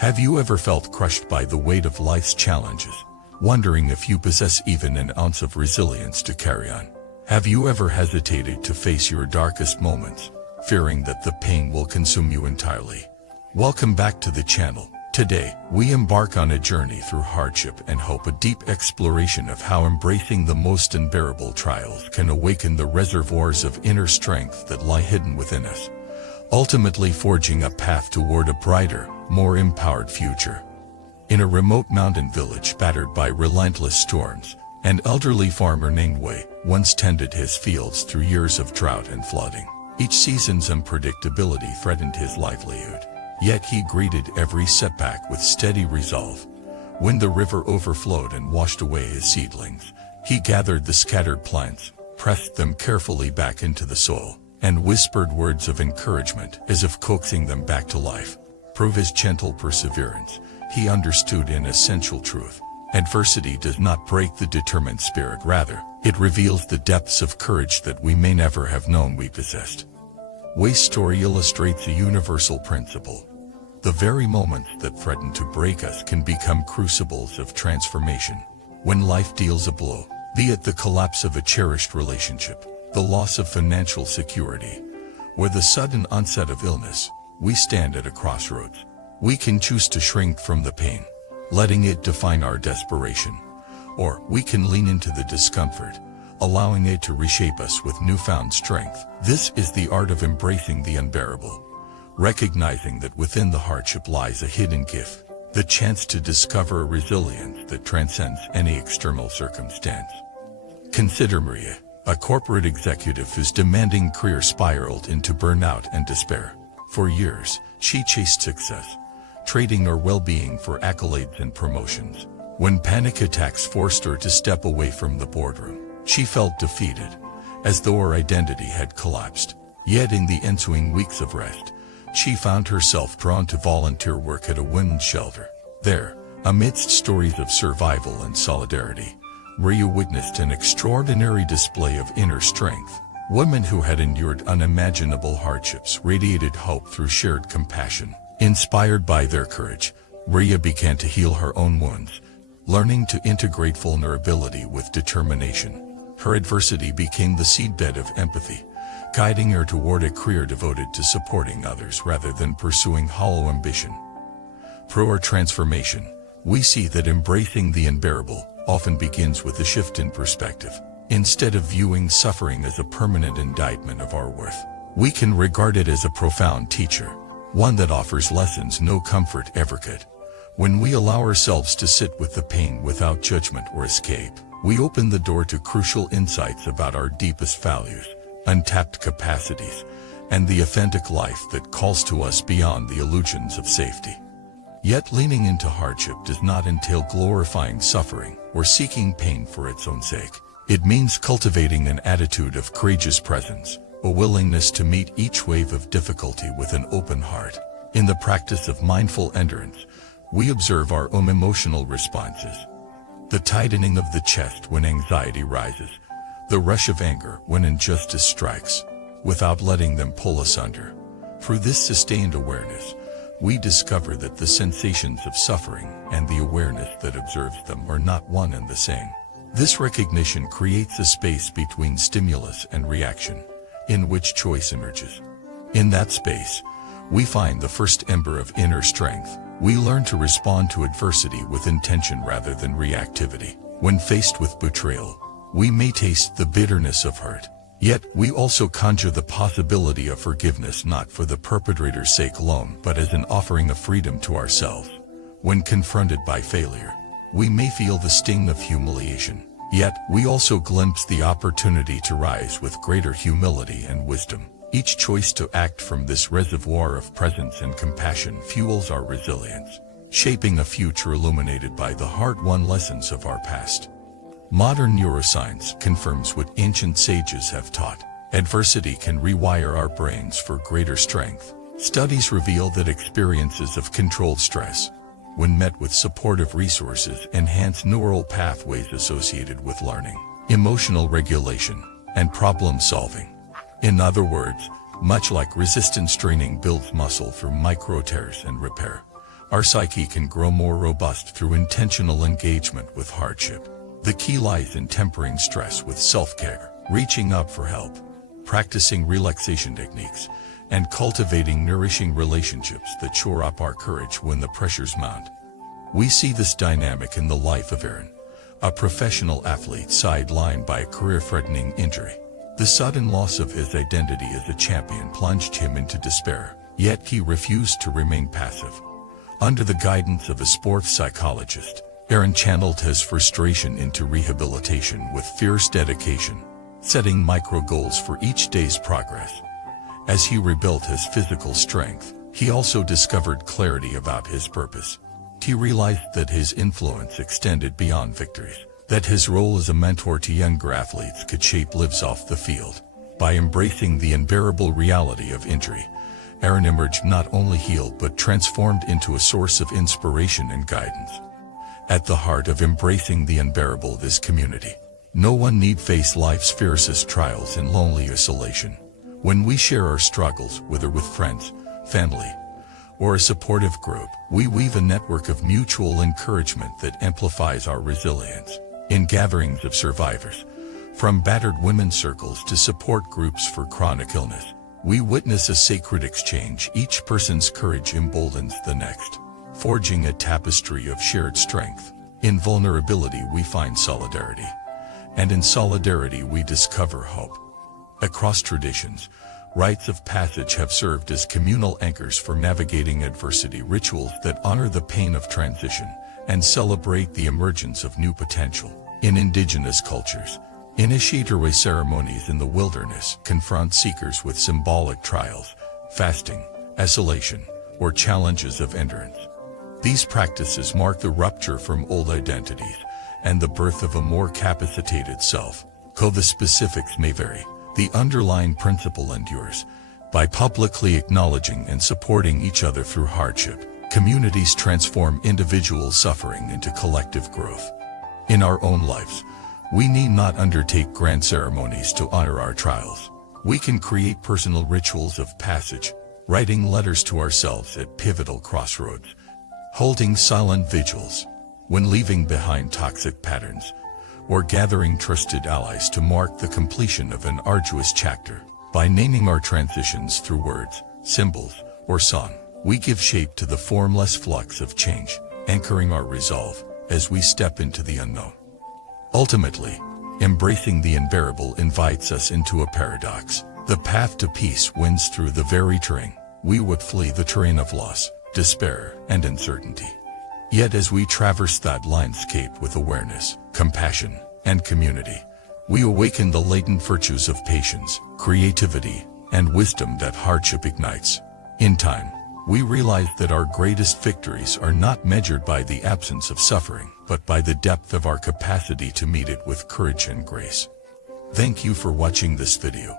Have you ever felt crushed by the weight of life's challenges, wondering if you possess even an ounce of resilience to carry on? Have you ever hesitated to face your darkest moments, fearing that the pain will consume you entirely? Welcome back to the channel. Today, we embark on a journey through hardship and hope, a deep exploration of how embracing the most unbearable trials can awaken the reservoirs of inner strength that lie hidden within us, ultimately forging a path toward a brighter, more empowered future. In a remote mountain village battered by relentless storms, an elderly farmer named Wei once tended his fields through years of drought and flooding. Each season's unpredictability threatened his livelihood. Yet he greeted every setback with steady resolve. When the river overflowed and washed away his seedlings, he gathered the scattered plants, pressed them carefully back into the soil, and whispered words of encouragement as if coaxing them back to life. Through his gentle perseverance, he understood an essential truth. Adversity does not break the determined spirit, rather, it reveals the depths of courage that we may never have known we possessed. Wei's story illustrates a universal principle. The very moments that threaten to break us can become crucibles of transformation. When life deals a blow, be it the collapse of a cherished relationship, the loss of financial security, or the sudden onset of illness, we stand at a crossroads. We can choose to shrink from the pain, letting it define our desperation, or we can lean into the discomfort, allowing it to reshape us with newfound strength. This is the art of embracing the unbearable, recognizing that within the hardship lies a hidden gift, the chance to discover a resilience that transcends any external circumstance. Consider Maria, a corporate executive whose demanding career spiraled into burnout and despair. For years, she chased success, trading her well-being for accolades and promotions. When panic attacks forced her to step away from the boardroom, she felt defeated, as though her identity had collapsed. Yet in the ensuing weeks of rest, she found herself drawn to volunteer work at a women's shelter. There, amidst stories of survival and solidarity, Maria witnessed an extraordinary display of inner strength. Women who had endured unimaginable hardships radiated hope through shared compassion. Inspired by their courage, Maria began to heal her own wounds, learning to integrate vulnerability with determination. Her adversity became the seedbed of empathy, guiding her toward a career devoted to supporting others rather than pursuing hollow ambition. Through her transformation, we see that embracing the unbearable often begins with a shift in perspective. Instead of viewing suffering as a permanent indictment of our worth, we can regard it as a profound teacher, one that offers lessons no comfort ever could. When we allow ourselves to sit with the pain without judgment or escape, we open the door to crucial insights about our deepest values, untapped capacities, and the authentic life that calls to us beyond the illusions of safety. Yet leaning into hardship does not entail glorifying suffering or seeking pain for its own sake. It means cultivating an attitude of courageous presence, a willingness to meet each wave of difficulty with an open heart. In the practice of mindful endurance, we observe our own emotional responses. The tightening of the chest when anxiety rises, the rush of anger when injustice strikes, without letting them pull us under. Through this sustained awareness, we discover that the sensations of suffering and the awareness that observes them are not one and the same. This recognition creates a space between stimulus and reaction, in which choice emerges. In that space, we find the first ember of inner strength. We learn to respond to adversity with intention rather than reactivity. When faced with betrayal, we may taste the bitterness of hurt, yet we also conjure the possibility of forgiveness, not for the perpetrator's sake alone, but as an offering of freedom to ourselves. When confronted by failure, we may feel the sting of humiliation, yet we also glimpse the opportunity to rise with greater humility and wisdom. Each choice to act from this reservoir of presence and compassion fuels our resilience, shaping a future illuminated by the hard-won lessons of our past. Modern neuroscience confirms what ancient sages have taught. Adversity can rewire our brains for greater strength. Studies reveal that experiences of controlled stress, when met with supportive resources, enhance neural pathways associated with learning, emotional regulation, and problem solving. In other words, much like resistance training builds muscle through micro tears and repair, Our psyche can grow more robust through intentional engagement with hardship. The key lies in tempering stress with self-care, reaching out for help, practicing relaxation techniques, and cultivating nourishing relationships that shore up our courage when the pressures mount. We see this dynamic in the life of Aaron, a professional athlete sidelined by a career-threatening injury. The sudden loss of his identity as a champion plunged him into despair, yet he refused to remain passive. Under the guidance of a sports psychologist, Aaron channeled his frustration into rehabilitation with fierce dedication, setting micro goals for each day's progress. As he rebuilt his physical strength, he also discovered clarity about his purpose. He realized that his influence extended beyond victories, that his role as a mentor to younger athletes could shape lives off the field. By embracing the unbearable reality of injury, Aaron emerged not only healed but transformed into a source of inspiration and guidance. At the heart of embracing the unbearable is community. No one need face life's fiercest trials in lonely isolation. When we share our struggles, whether with friends, family, or a supportive group, we weave a network of mutual encouragement that amplifies our resilience. In gatherings of survivors, from battered women's circles to support groups for chronic illness, we witness a sacred exchange. Each person's courage emboldens the next, forging a tapestry of shared strength. In vulnerability we find solidarity, and in solidarity we discover hope. Across traditions, rites of passage have served as communal anchors for navigating adversity, rituals that honor the pain of transition and celebrate the emergence of new potential. In indigenous cultures, initiatory ceremonies in the wilderness confront seekers with symbolic trials, fasting, isolation, or challenges of endurance. These practices mark the rupture from old identities and the birth of a more capacitated self. Though the specifics may vary, the underlying principle endures. By publicly acknowledging and supporting each other through hardship, communities transform individual suffering into collective growth. In our own lives, we need not undertake grand ceremonies to honor our trials. We can create personal rituals of passage, writing letters to ourselves at pivotal crossroads, holding silent vigils when leaving behind toxic patterns, or gathering trusted allies to mark the completion of an arduous chapter. By naming our transitions through words, symbols, or song, we give shape to the formless flux of change, anchoring our resolve as we step into the unknown. Ultimately, embracing the unbearable invites us into a paradox. The path to peace wins through the very terrain we would flee, the terrain of loss, despair, and uncertainty. Yet as we traverse that landscape with awareness, compassion, and community, we awaken the latent virtues of patience, creativity, and wisdom that hardship ignites. In time, we realize that our greatest victories are not measured by the absence of suffering, but by the depth of our capacity to meet it with courage and grace. Thank you for watching this video.